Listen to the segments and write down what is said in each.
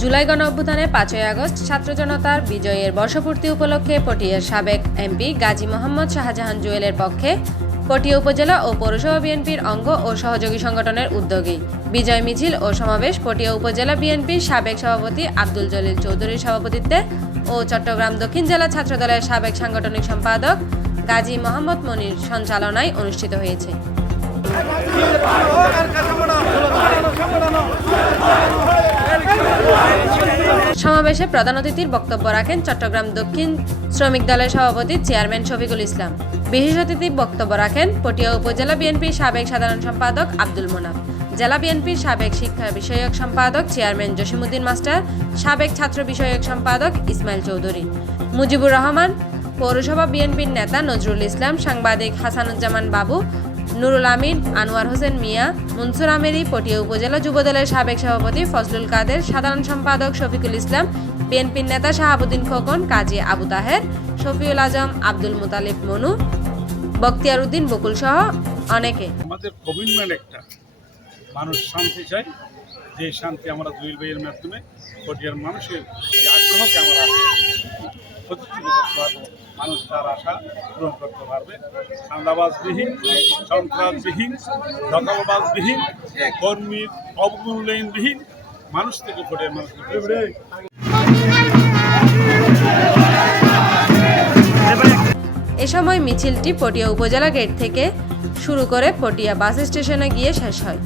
জুলাই গণঅভ্যুত্থানে ৫ই আগস্ট ছাত্র জনতার বিজয়ের বর্ষপূর্তি উপলক্ষে পটিয়ার সাবেক এমপি গাজী মোহাম্মদ শাহজাহান জুয়েলের পক্ষে পটিয়া উপজেলা ও পৌরসভা বিএনপির অঙ্গ ও সহযোগী সংগঠনের উদ্যোগে বিজয় মিছিল ও সমাবেশ পটিয়া উপজেলা বিএনপির সাবেক সভাপতি আব্দুল জলিল চৌধুরীর সভাপতিত্বে ও চট্টগ্রাম দক্ষিণ জেলা ছাত্রদলের সাবেক সাংগঠনিক সম্পাদক গাজী মোহাম্মদ মনির সঞ্চালনায় অনুষ্ঠিত হয়েছে। সমাবেশে প্রধান অতিথির বক্তব্য রাখেন চট্টগ্রাম দক্ষিণ শ্রমিক দলের সভাপতি চেয়ারম্যান শফিকুল ইসলাম। বিশেষ অতিথির বক্তব্য রাখেন পটিয়া উপজেলা বিএনপির সাবেক সাধারণ সম্পাদক আব্দুল মোনাফ, জেলা বিএনপির সাবেক শিক্ষা বিষয়ক সম্পাদক চেয়ারম্যান জসিমউদ্দিন মাস্টার, সাবেক ছাত্র বিষয়ক সম্পাদক ইসমাইল চৌধুরী, মুজিবুর রহমান, পৌরসভা বিএনপির নেতা নজরুল ইসলাম, সাংবাদিক হাসানুজ্জামান বাবু, নুরুল আমিন, আনোয়ার হোসেন মিয়া, মনসুর আমেরি, পটিয়া উপজেলা যুবদলের সাবেক সভাপতি ফজলুল কাদের, সাধারণ সম্পাদক শফিকুল ইসলাম, বিএনপির নেতা শাহাবুদ্দিন খোকন, কাজী আবু তাহের, শফিউল আজম, আব্দুল মুতালিব মনু, বখতিয়ার উদ্দিন বকুল সহ অনেকে। আমাদের কমিটমেন্ট একটা, মানুষ শান্তি চাই, যে শান্তি আমরা জুয়েল ভাইয়ের মাধ্যমে পটিয়ার মানুষের আগ্রহকে আমরা প্রতিষ্ঠিত করতে পারবো, মানুষ তার আশা পূরণ করতে পারবে। চাঁদাবাজবিহীন, সন্ত্রাসবিহীন, দখলবাজবিহীন, কর্মীর অবমূল্যায়নবিহীন মানুষ থেকে পটিয়ার মানুষ। এ সময় মিছিলটি পটিয়া উপজেলা গেট থেকে শুরু করে পটিয়া বাস স্টেশনে গিয়ে শেষ হয়।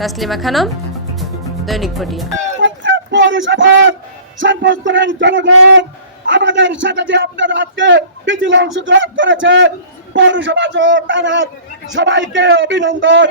তাসলিমা খানম, দৈনিক পটিয়া। পৌরসভার সর্বস্তরের জনগণ আমাদের সাথে যে আপনারা আজকে মিছিলে অংশগ্রহণ করেছেন, পৌরসভা সহ থানার সবাইকে অভিনন্দন।